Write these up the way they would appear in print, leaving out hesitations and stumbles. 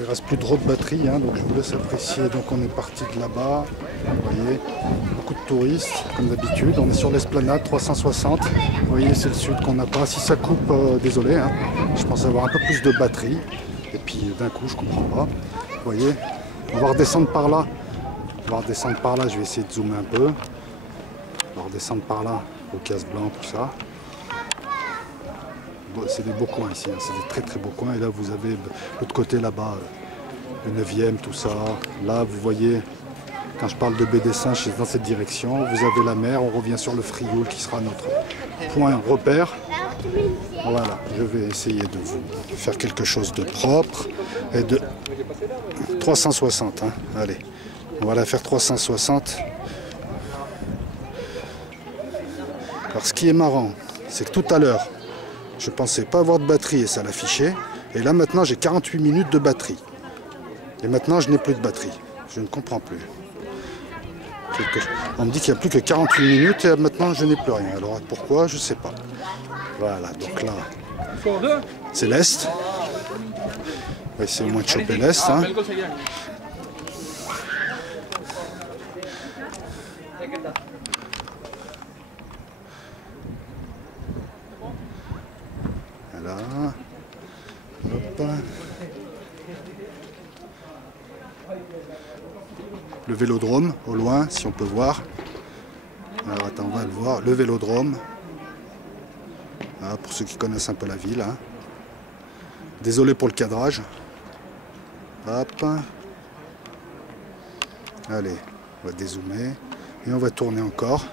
Il reste plus trop de batterie, hein, donc je vous laisse apprécier. Donc on est parti de là-bas, vous voyez, beaucoup de touristes, comme d'habitude. On est sur l'esplanade 360, vous voyez, c'est le sud qu'on n'a pas. Si ça coupe, désolé, hein, je pense avoir un peu plus de batterie. Et puis d'un coup, je comprends pas. Vous voyez, on va redescendre par là. On va redescendre par là, je vais essayer de zoomer un peu. On va redescendre par là, au Casse-Blanc, tout ça. Bon, c'est des beaux coins ici, hein, c'est des très très beaux coins. Et là, vous avez l'autre côté là-bas, le 9e, tout ça. Là, vous voyez, quand je parle de baie des Singes, c'est dans cette direction. Vous avez la mer, on revient sur le Frioul qui sera notre point repère. Voilà, je vais essayer de vous faire quelque chose de propre et de 360. Hein. Allez, on va la faire 360. Alors, ce qui est marrant, c'est que tout à l'heure, je pensais pas avoir de batterie et ça l'affichait. Et là, maintenant, j'ai 48 minutes de batterie. Et maintenant, je n'ai plus de batterie. Je ne comprends plus. On me dit qu'il n'y a plus que 48 minutes et maintenant, je n'ai plus rien. Alors, pourquoi? Je ne sais pas. Voilà, donc là, c'est l'Est. On va essayer au moins de choper l'Est. Hein. Voilà. Hop. Le vélodrome, au loin, si on peut voir. Alors attends, on va le voir. Le vélodrome. Ah, pour ceux qui connaissent un peu la ville. Hein. Désolé pour le cadrage. Hop. Allez, on va dézoomer. Et on va tourner encore.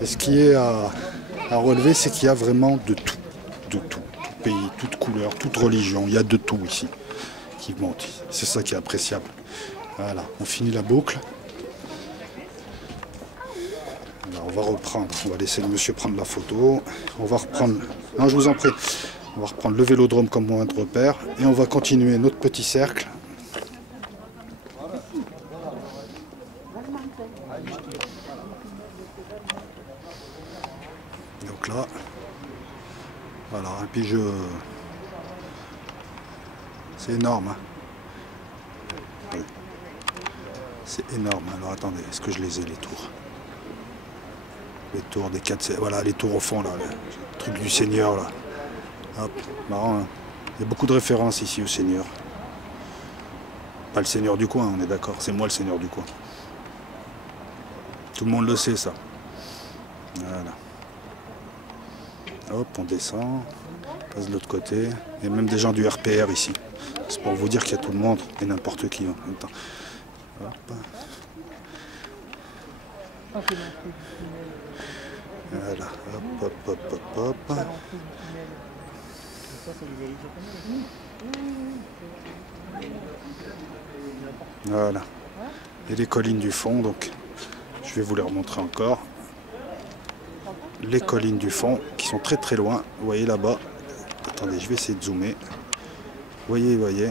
Et ce qui est à relever, c'est qu'il y a vraiment de tout. De tout. Tout pays, toute couleur, toute religion. Il y a de tout ici qui monte. C'est ça qui est appréciable. Voilà, on finit la boucle. Alors on va reprendre. On va laisser le monsieur prendre la photo. On va reprendre... Non, je vous en prie. On va reprendre le vélodrome comme point de repère. Et on va continuer notre petit cercle. Donc là, voilà, et puis c'est énorme. Hein. Ouais. C'est énorme. Alors attendez, est-ce que je les ai les tours? Les tours des 4... Voilà, les tours au fond là, le truc du Seigneur là. Hop, marrant, hein. Il y a beaucoup de références ici au Seigneur. Pas le Seigneur du coin, on est d'accord, c'est moi le Seigneur du coin. Tout le monde le sait ça. Voilà. Hop, on descend, on passe de l'autre côté. Il y a même des gens du RPR ici. C'est pour vous dire qu'il y a tout le monde et n'importe qui en même temps. Hop. Voilà, hop, hop, hop, hop, hop. Voilà. Et les collines du fond, donc je vais vous les remontrer encore. Les collines du fond qui sont très très loin. Vous voyez là-bas. Attendez, je vais essayer de zoomer. Vous voyez.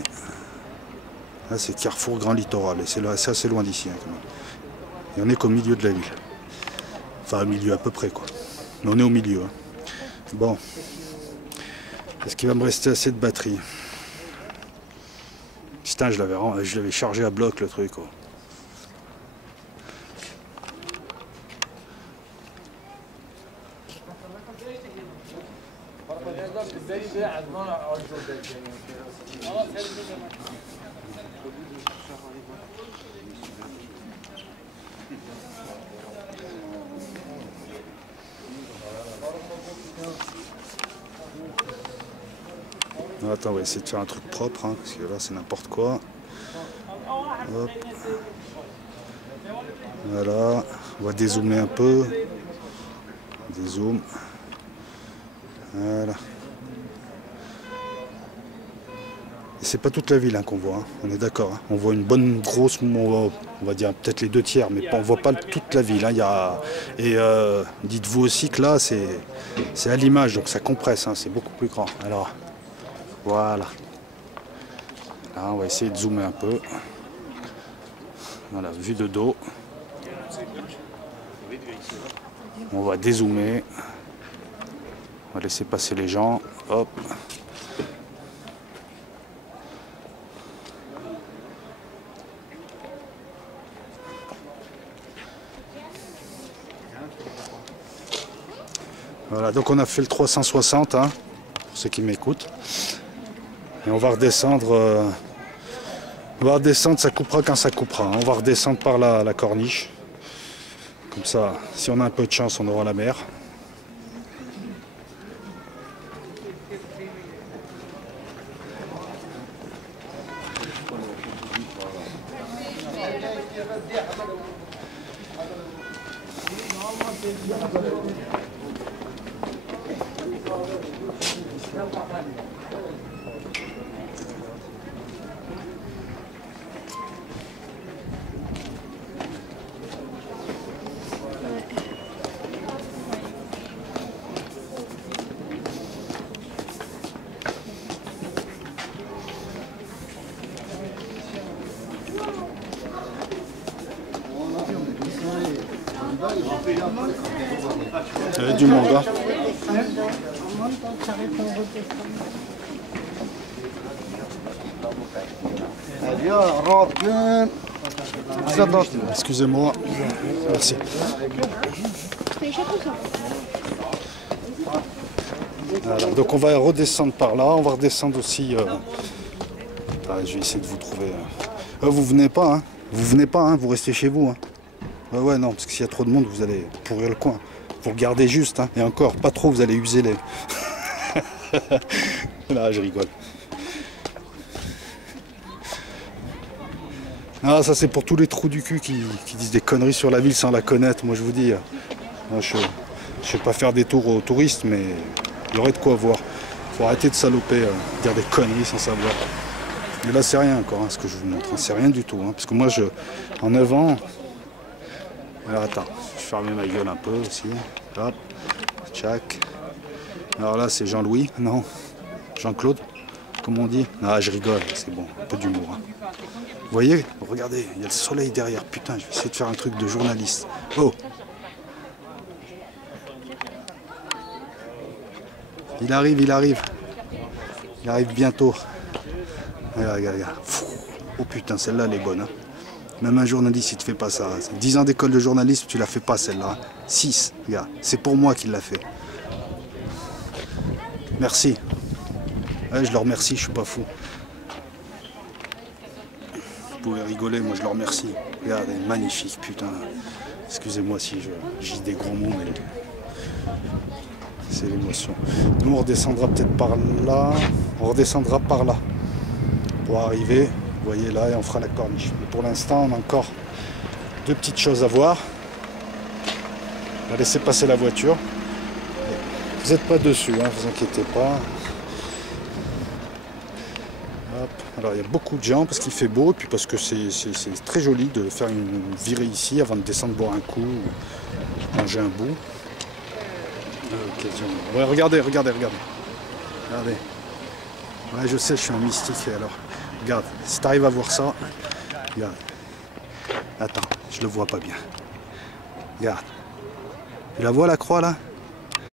Là c'est Carrefour Grand Littoral. Et c'est assez loin d'ici. Hein, quand même. Et on est qu'au milieu de la ville. Enfin au milieu à peu près quoi. Mais on est au milieu. Hein. Bon. Est-ce qu'il va me rester assez de batterie? Putain, je l'avais chargé à bloc le truc quoi. Attends, on va essayer de faire un truc propre, hein, parce que là c'est n'importe quoi. Hop. Voilà, on va dézoomer un peu. Dézoom. Voilà. Et c'est pas toute la ville hein, qu'on voit, hein. On est d'accord. Hein. On voit une bonne grosse, on va dire peut-être les 2 tiers, mais on voit pas toute la ville. Hein. Et dites-vous aussi que là c'est à l'image, donc ça compresse, hein, c'est beaucoup plus grand. Alors voilà. Là on va essayer de zoomer un peu. Voilà, vue de dos. On va dézoomer. On va laisser passer les gens. Hop. Voilà, donc on a fait le 360, hein, pour ceux qui m'écoutent. Et on va redescendre. Ça coupera quand ça coupera. On va redescendre par la corniche. Comme ça, si on a un peu de chance, on aura la mer. Il y a du monde, hein. Excusez-moi. Merci. Voilà, donc on va redescendre par là. On va redescendre aussi. Je vais essayer de vous trouver. Vous venez pas, hein. Vous venez pas, hein. Vous restez chez vous, hein. Ouais, non, parce que s'il y a trop de monde, vous allez pourrir le coin. Vous regardez juste, hein. Et encore, pas trop, vous allez user les. Là, je rigole. Ah, ça c'est pour tous les trous du cul qui disent des conneries sur la ville sans la connaître. Moi je vous dis, moi, je sais pas faire des tours aux touristes, mais il y aurait de quoi voir. Faut arrêter de saloper, dire des conneries sans savoir. Mais là c'est rien encore, hein, ce que je vous montre, hein. C'est rien du tout, hein, parce que moi en 9 ans... Alors attends, je vais fermer ma gueule un peu aussi. Hop, tchac. Alors là c'est Jean-Louis, non, Jean-Claude, comme on dit. Ah je rigole, c'est bon, un peu d'humour. Hein. Vous voyez, regardez, il y a le soleil derrière. Putain, je vais essayer de faire un truc de journaliste. Oh! Il arrive. Il arrive bientôt. Regarde. Oh putain, celle-là, elle est bonne. Hein. Même un journaliste, il te fait pas ça. 10 ans d'école de journalisme, tu la fais pas celle-là. 6, regarde. C'est pour moi qu'il l'a fait. Merci. Ouais, je le remercie, je suis pas fou. Vous pouvez rigoler, moi je le remercie. Regardez, magnifique, putain. Excusez-moi si je dis des gros mots, mais c'est l'émotion. Nous on redescendra peut-être par là. On redescendra par là. Pour arriver, vous voyez là, et on fera la corniche. Mais pour l'instant, on a encore 2 petites choses à voir. On va laisser passer la voiture. Vous n'êtes pas dessus, hein, vous inquiétez pas. Hop. Alors il y a beaucoup de gens parce qu'il fait beau et puis parce que c'est très joli de faire une virée ici avant de descendre boire un coup ou manger un bout. Ouais, regardez. Ouais, je sais, je suis un mystique alors. Regarde, si tu arrives à voir ça, regarde. Attends, je le vois pas bien. Regarde. Tu la vois la croix là ?